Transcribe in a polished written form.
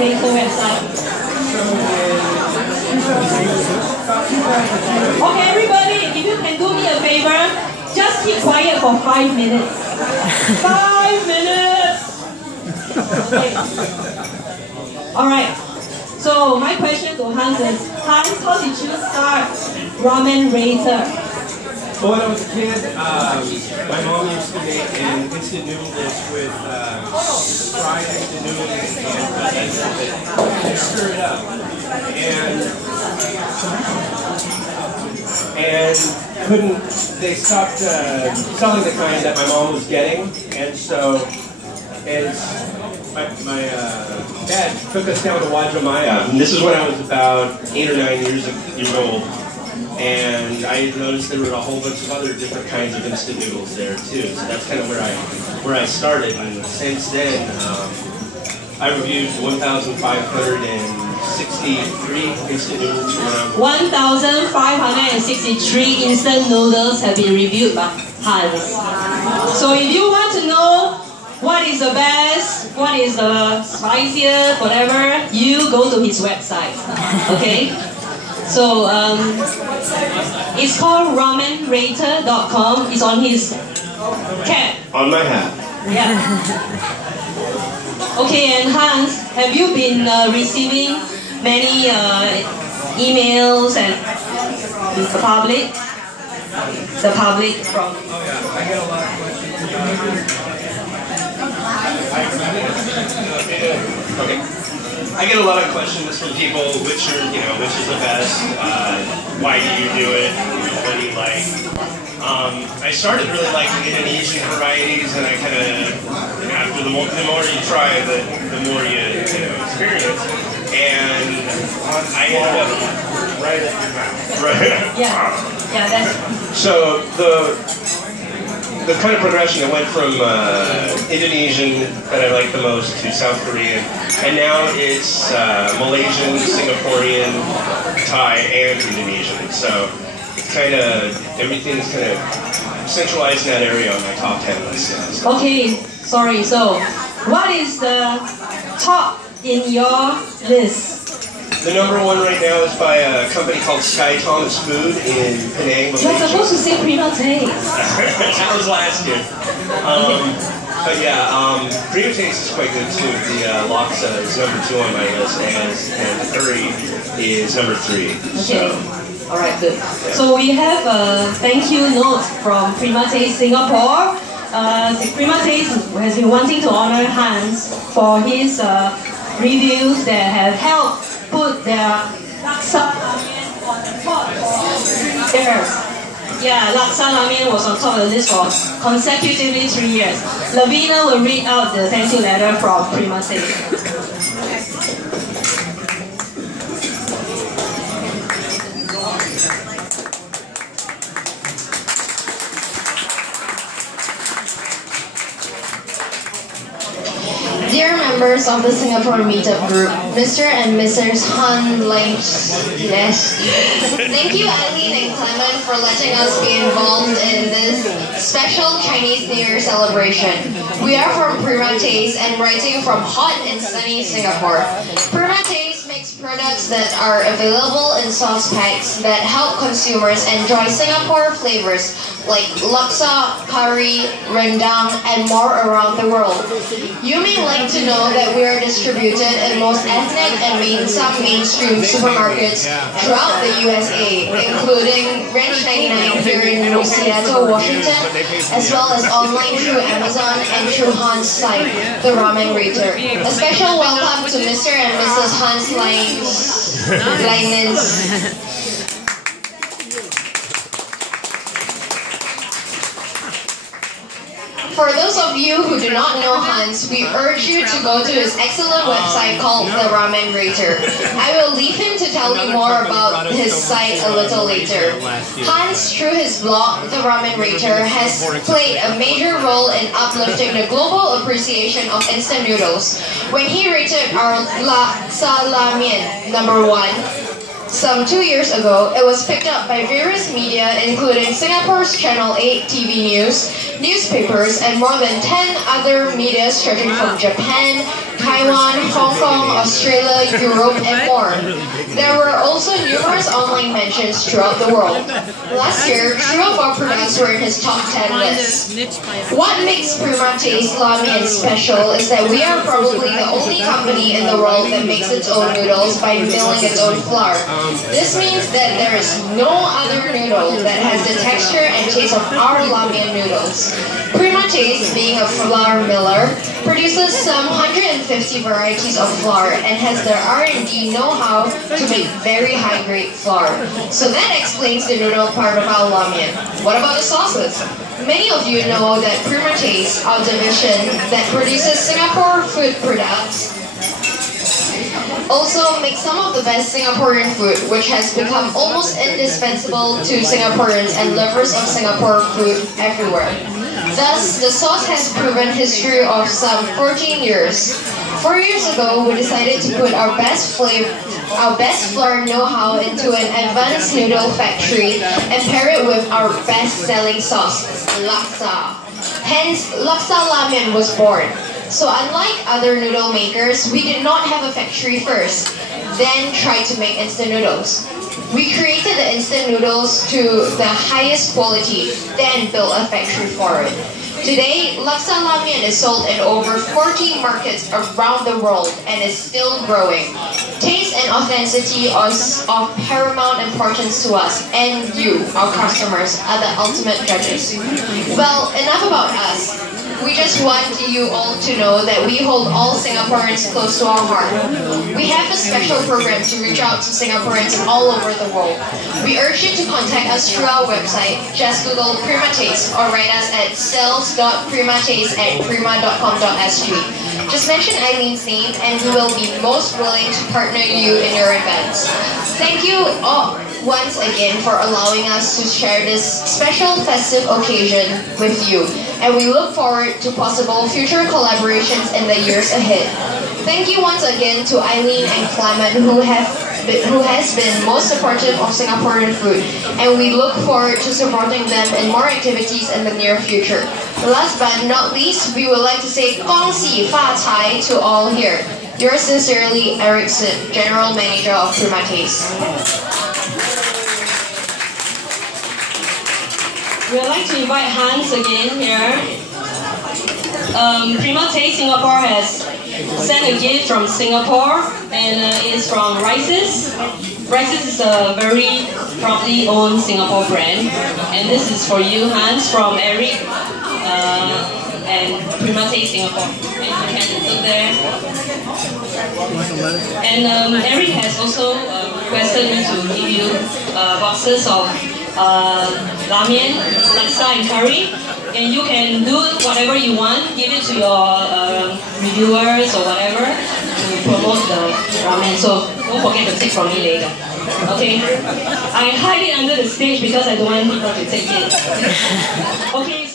Ramen website? Okay, everybody, if you can do me a favor, just keep quiet for 5 minutes. 5 minutes! Okay. Alright, so my question to Hans is, Hans, how did you start Ramen Rater? Well, when I was a kid, my mom used to make an instant noodle dish with fried instant noodles and stir it up. And they stopped selling the kind that my mom was getting, and so my dad took us down to Wajimaya, and this is when I was about 8 or 9 years old. And I noticed there were a whole bunch of other different kinds of instant noodles there too. So that's kind of where I started. And since then, I reviewed 1,563 instant noodles from around. 1,563 instant noodles have been reviewed by Hans. So if you want to know what is the best, what is the spiciest, whatever, you go to his website. Okay? So it's called ramenrater.com. It's on his cap. On my hat. Yeah. Okay, and Hans, have you been receiving many emails and the public from? Oh yeah, I get a lot of questions. Okay. I get a lot of questions from people, which is the best, why do you do it, what do you like? I started really liking Indonesian varieties, and I kind of, after the more you try, the more you experience, and I ended up right at your mouth. Right. Yeah, that's. So the kind of progression, it went from Indonesian that I like the most to South Korean, and now it's Malaysian, Singaporean, Thai, and Indonesian. So it's kind of, everything's kind of centralized in that area on my top 10 list. So. Okay, sorry, so what is the top in your list? The number one right now is by a company called Sky Thomas Food in Penang, Malaysia. You're supposed to say Prima Taste. That was last year. But yeah, Prima Taste is quite good too. The laksa is number 2 on my list, and the curry is number 3. Okay. So. Alright, good. Yeah. So we have a thank you note from Prima Taste Singapore. Prima Taste has been wanting to honor Hans for his reviews that have helped put their laksa ramen on the top of theirs. Yeah, laksa ramen was on top of the list for consecutively 3 years. Lavina will read out the thank you letter from Prima Taste. Dear members of the Singapore Meetup group, Mr. and Mrs. Han yes. Thank you, Eileen and Clement, for letting us be involved in this special Chinese New Year celebration. We are from Prima Taste and writing from hot and sunny Singapore. Prima Taste makes products that are available in sauce packs that help consumers enjoy Singapore flavors like laksa, curry, rendang, and more around the world. You may like to know that we are distributed in most ethnic and some mainstream supermarkets throughout the USA, including Ranch 99 here in Seattle, Washington, as well as online through Amazon and through Hans' site, The Ramen Rater. A special welcome to Mr. and Mrs. Hans Leinens. For those of you who do not know Hans, we urge you to go to his excellent website called The Ramen Rater. I will leave him to tell you more about his site a little later. Hans, through his blog, The Ramen Rater, has played a major role in uplifting the global appreciation of instant noodles when he rated our laksa ramen number 1. Some 2 years ago, it was picked up by various media including Singapore's Channel 8 TV News, newspapers, and more than 10 other media stretching from Japan, Taiwan, Hong Kong, Australia, Europe, and more. There were also numerous online mentions throughout the world. Last year, 3 of our products were in his top 10 list. What makes Prima Taste Ramen special is that we are probably the only company in the world that makes its own noodles by milling its own flour. This means that there is no other noodle that has the texture and taste of our ramen noodles. Prima Taste, being a flour miller, produces some 150 varieties of flour and has their R&D know-how to make very high-grade flour. So that explains the noodle part of our ramen. What about the sauces? Many of you know that Prima Taste, our division that produces Singapore food products, also makes some of the best Singaporean food, which has become almost indispensable to Singaporeans and lovers of Singapore food everywhere. Thus, the sauce has proven history of some 14 years. 4 years ago, we decided to put our best flour know-how into an advanced noodle factory and pair it with our best-selling sauce, laksa. Hence, laksa ramen was born. So unlike other noodle makers, we did not have a factory first, then tried to make instant noodles. We created the instant noodles to the highest quality, then built a factory for it. Today, laksa ramen is sold in over 40 markets around the world and is still growing. Taste and authenticity are of paramount importance to us, and you, our customers, are the ultimate judges. Well, enough about us. We just want you all to know that we hold all Singaporeans close to our heart. We have a special program to reach out to Singaporeans all over the world. We urge you to contact us through our website. Just Google Prima Taste or write us at sales.primataste@prima.com.sg. Just mention Eileen's name and we will be most willing to partner you in your events. Thank you all once again for allowing us to share this special festive occasion with you, and we look forward to possible future collaborations in the years ahead. Thank you once again to Eileen and Clement who has been most supportive of Singaporean food, and we look forward to supporting them in more activities in the near future. Last but not least, we would like to say 恭喜发财 to all here. Yours sincerely, Eric Sim, General Manager of Prima Taste. We'd like to invite Hans again here. Prima Taste Singapore has sent a gift from Singapore, and it's from Rice's. Rice's is a very proudly owned Singapore brand, and this is for you, Hans, from Eric and Prima Taste Singapore. And you can look there. And Eric has also requested me to give you boxes of ramen, laksa, and curry, and you can do whatever you want. Give it to your reviewers or whatever to promote the ramen. So don't forget to take from me later. Okay? I hide it under the stage because I don't want people to take it. Okay.